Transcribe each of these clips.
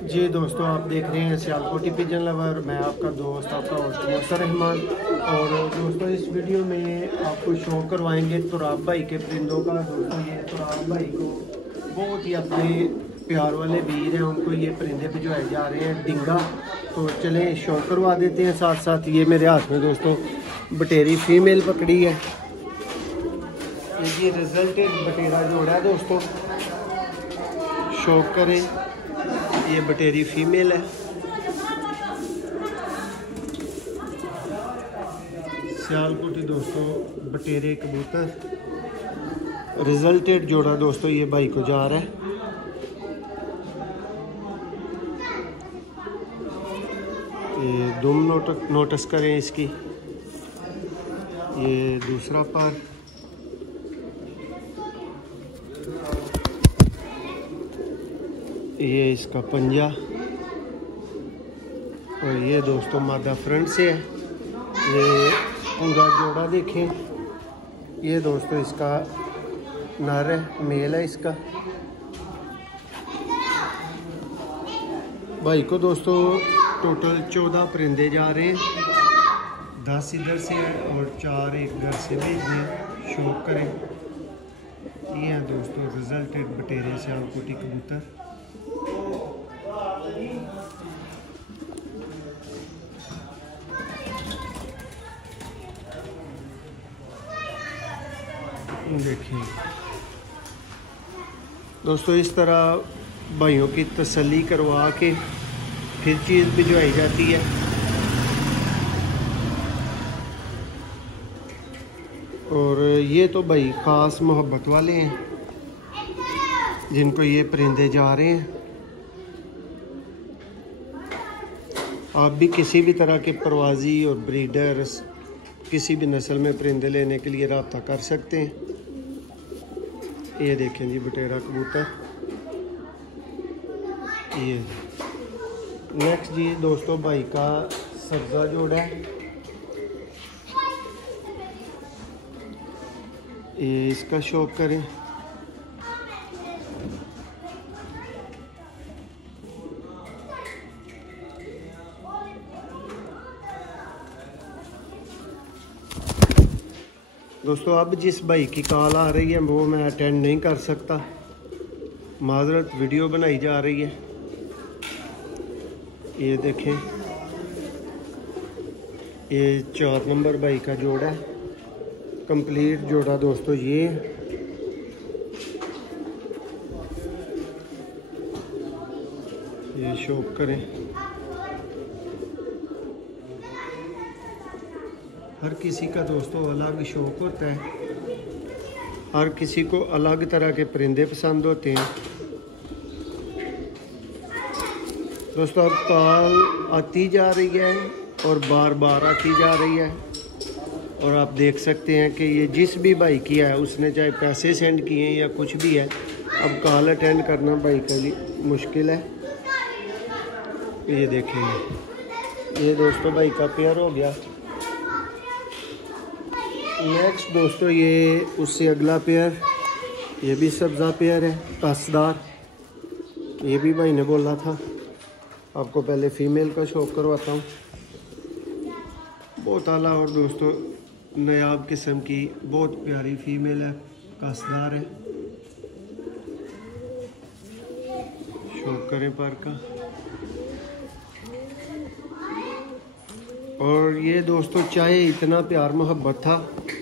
जी दोस्तों, आप देख रहे हैं सियालकोटी पिजन लवर। मैं आपका दोस्त, आपका होस्ट मोहसिन रहमान। और दोस्तों, इस वीडियो में आपको शो करवाएंगे तुराब भाई के परिंदों का। दोस्तों, ये तुराब भाई को बहुत ही अपने प्यार वाले वीर हैं, उनको ये परिंदे भिजवाए जा रहे हैं डिंगा। तो चलें शो करवा देते हैं। साथ साथ ये मेरे हाथ में दोस्तों बटेरी फीमेल पकड़ी है। ये रिजल्टेड बटेरा जोड़ा है दोस्तों, शो करें। ये बटेरी फीमेल है, सियालकोटी दोस्तों बटेरे कबूतर रिजल्टेड जोड़ा दोस्तों ये भाई को जा रहा है। ये दुम नोटिस करें इसकी। ये दूसरा पर, ये इसका पंजा, और ये दोस्तों मादा फ्रंट से है। ये पूरा जोड़ा देखें। ये दोस्तों इसका नर है, मेल है इसका। भाई को दोस्तों टोटल 14 परिंदे जा रहे हैं। 10 इधर से है और 4 एक घर से भेजने। शौक करें। ये है दोस्तों रिजल्टेड बटेरे सियालकोटी कबूतर। देखिए दोस्तों, इस तरह भाइयों की तसल्ली करवा के फिर चीज़ भिजवाई जाती है। और ये तो भाई ख़ास मोहब्बत वाले हैं जिनको ये परिंदे जा रहे हैं। आप भी किसी भी तरह के परवाज़ी और ब्रीडर्स किसी भी नस्ल में परिंदे लेने के लिए रब्ता कर सकते हैं। ये देखें जी बटेरा कबूतर। ये नेक्स्ट जी दोस्तों भाई का सब्ज़ा जोड़ा है। ये इसका शौक करें। दोस्तों, अब जिस भाई की कॉल आ रही है वो मैं अटेंड नहीं कर सकता, माजरत, वीडियो बनाई जा रही है। ये देखें, ये 4 नंबर भाई का जोड़ा है, कंप्लीट जोड़ा दोस्तों। ये शौक करें। हर किसी का दोस्तों अलग शौक़ होता है, हर किसी को अलग तरह के परिंदे पसंद होते हैं। दोस्तों, अब कॉल आती जा रही है और बार बार आती जा रही है। और आप देख सकते हैं कि ये जिस भी भाई की है उसने चाहे पैसे सेंड किए हैं या कुछ भी है, अब कॉल अटेंड करना भाई के लिए मुश्किल है। ये देखेंगे, ये दोस्तों भाई का पेयर हो गया। नेक्स्ट दोस्तों, ये उससे अगला पेयर, ये भी सब्ज़ा पेयर है, कसदार। ये भी भाई ने बोला था। आपको पहले फीमेल का शौक करवाता हूँ। बहुत आला और दोस्तों नायाब किस्म की बहुत प्यारी फीमेल है, कसदार है। शौक करें पर का। और ये दोस्तों चाहे इतना प्यार मोहब्बत था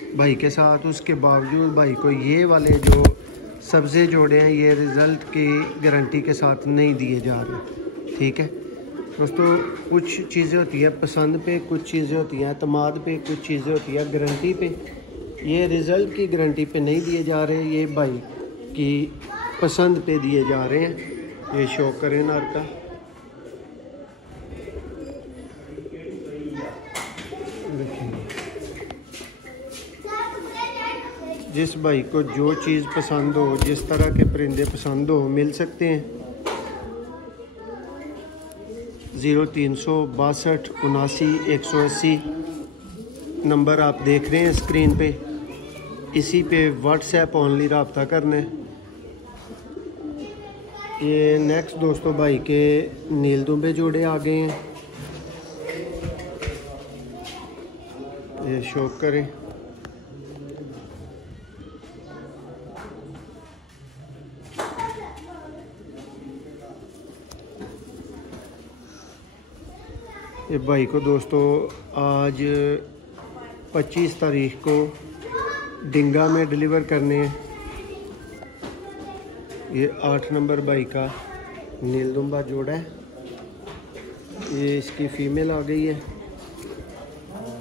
भाई के साथ, उसके बावजूद भाई को ये वाले जो सब्ज़े जोड़े हैं ये रिज़ल्ट की गारंटी के साथ नहीं दिए जा रहे। ठीक है दोस्तों, कुछ चीज़ें होती हैं पसंद पे, कुछ चीज़ें होती हैं एतमाद पे, कुछ चीज़ें होती हैं गारंटी पे। ये रिज़ल्ट की गारंटी पे नहीं दिए जा रहे, ये भाई की पसंद पे दिए जा रहे हैं। ये शौक करें नर का। जिस भाई को जो चीज़ पसंद हो, जिस तरह के परिंदे पसंद हो, मिल सकते हैं। 0362 79 180 नंबर आप देख रहे हैं स्क्रीन पे। इसी पे व्हाट्सएप ओनली रब्ता करना है। ये नेक्स्ट दोस्तों भाई के नील दुम्बे जोड़े आ गए हैं, ये शौक करें। ये भाई को दोस्तों आज 25 तारीख को डिंगा में डिलीवर करने हैं। ये 8 नंबर भाई का नीलदुम्बा जोड़ा है, ये इसकी फ़ीमेल आ गई है।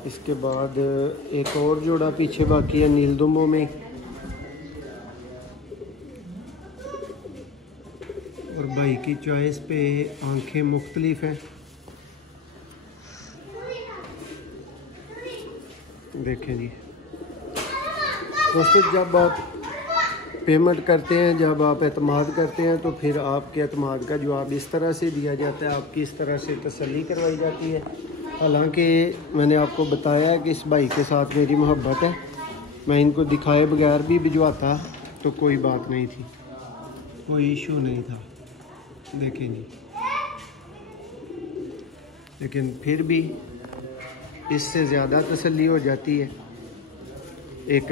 इसके बाद एक और जोड़ा पीछे बाकी है नीलदुम्बों में, और भाई की चॉइस पे आंखें मुख्तलिफ हैं। देखें जी दोस्तों, जब आप पेमेंट करते हैं, जब आप एतमाद करते हैं, तो फिर आपके एतमाद का जवाब इस तरह से दिया जाता है, आपकी इस तरह से तसल्ली करवाई जाती है। हालांकि मैंने आपको बताया है कि इस भाई के साथ मेरी मोहब्बत है, मैं इनको दिखाए बगैर भी भिजवाता तो कोई बात नहीं थी, कोई इशू नहीं था। देखें जी, लेकिन फिर भी इससे ज़्यादा तसल्ली हो जाती है, एक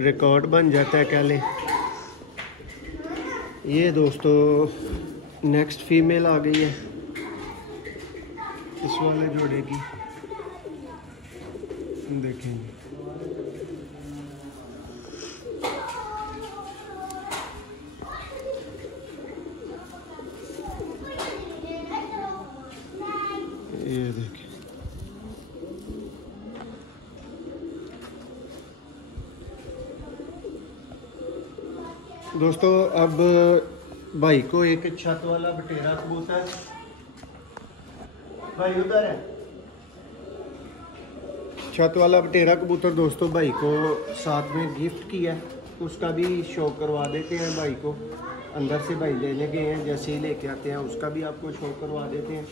रिकॉर्ड बन जाता है कह लें। ये दोस्तों नेक्स्ट फीमेल आ गई है इस वाले जोड़े की, देखें। ये देखें दोस्तों, अब भाई को एक छत वाला बटेरा कबूतर, भाई उधर है, छत वाला बटेरा कबूतर दोस्तों भाई को साथ में गिफ्ट किया, उसका भी शो करवा देते हैं। भाई को अंदर से भाई लेने गए हैं, जैसे ही लेके आते हैं उसका भी आपको शो करवा देते हैं।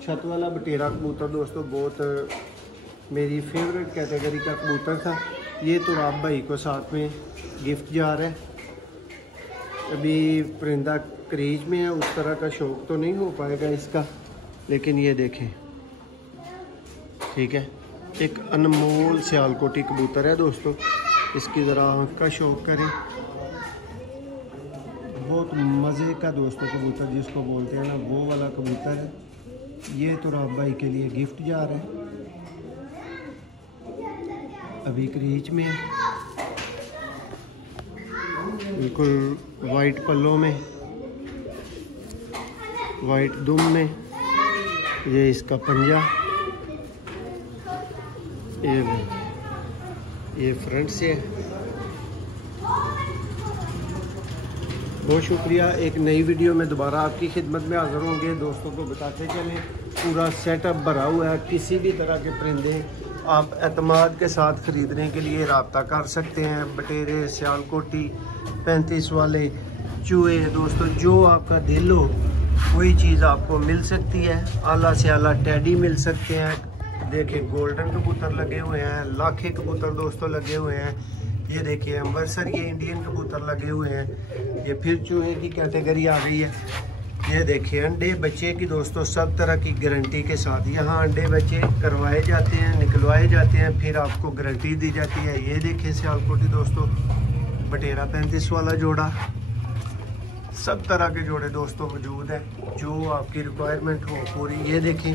छत वाला बटेरा कबूतर दोस्तों बहुत मेरी फेवरेट कैटेगरी का कबूतर था। ये तो आप भाई को साथ में गिफ्ट जा रहा है। अभी परिंदा क्रीज में है, उस तरह का शौक तो नहीं हो पाएगा इसका, लेकिन ये देखें, ठीक है, एक अनमोल सियालकोटी कबूतर है दोस्तों। इसकी ज़रा आँख का शौक करें, बहुत मज़े का दोस्तों कबूतर जिसको बोलते हैं ना, वो वाला कबूतर है। ये तो राब भाई के लिए गिफ्ट जा रहा है, अभी क्रीज में है, बिल्कुल वाइट पल्लों में, वाइट दुम में। ये इसका पंजा, ये फ्रंट से है। बहुत शुक्रिया, एक नई वीडियो में दोबारा आपकी खिदमत में हाज़िर होंगे। दोस्तों को बताते चलें, पूरा सेटअप भरा हुआ है, किसी भी तरह के परिंदे आप एतमाद के साथ ख़रीदने के लिए रब्ता कर सकते हैं। बटेरे, सियालकोटी, 35 वाले, चूहे, दोस्तों जो आपका दिल हो वही चीज़ आपको मिल सकती है। आला से आला टैडी मिल सकते हैं। देखिए गोल्डन कबूतर लगे हुए हैं, लाखे कबूतर दोस्तों लगे हुए हैं। ये देखिए अम्बरसर, ये इंडियन कबूतर लगे हुए हैं। ये फिर चूहे की कैटेगरी आ गई है। ये देखिए अंडे बच्चे की दोस्तों सब तरह की गारंटी के साथ यहाँ अंडे बच्चे करवाए जाते हैं, निकलवाए जाते हैं, फिर आपको गारंटी दी जाती है। ये देखिए सियालकोटी दोस्तों, बटेरा 35 वाला जोड़ा, सब तरह के जोड़े दोस्तों मौजूद हैं, जो आपकी रिक्वायरमेंट हो पूरी। ये देखें,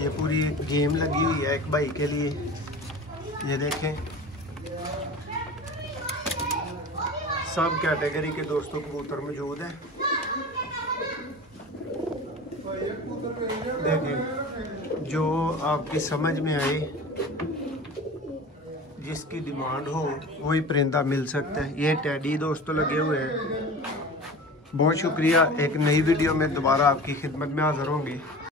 ये पूरी गेम लगी हुई है एक भाई के लिए। ये देखें सब कैटेगरी के दोस्तों कबूतर मौजूद हैं। देखें जो आपकी समझ में आए, जिसकी डिमांड हो वही परिंदा मिल सकता है। ये टैडी दोस्तों लगे हुए हैं। बहुत शुक्रिया, एक नई वीडियो में दोबारा आपकी खिदमत में हाज़िर होंगे।